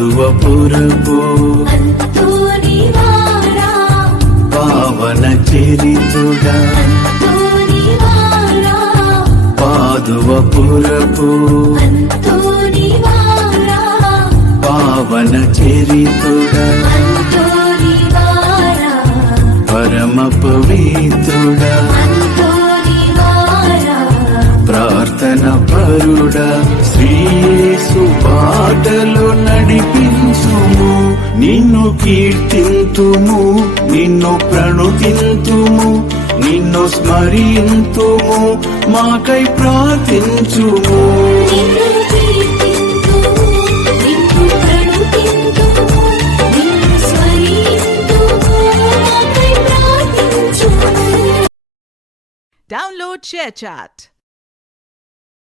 పాదువపురపు పావన చరితుడా పాదువపురపు పావన చరితుడా పరమ పవిత్రుడా ప్రార్థన పరుడా శ్రీయేసు బాటలో నడిపించుము నిన్ను కీర్తింతుము నిన్ను ప్రణుతింతుము నిన్ను స్మరింతుము మాకై ప్రార్థించుము Download ShareChat.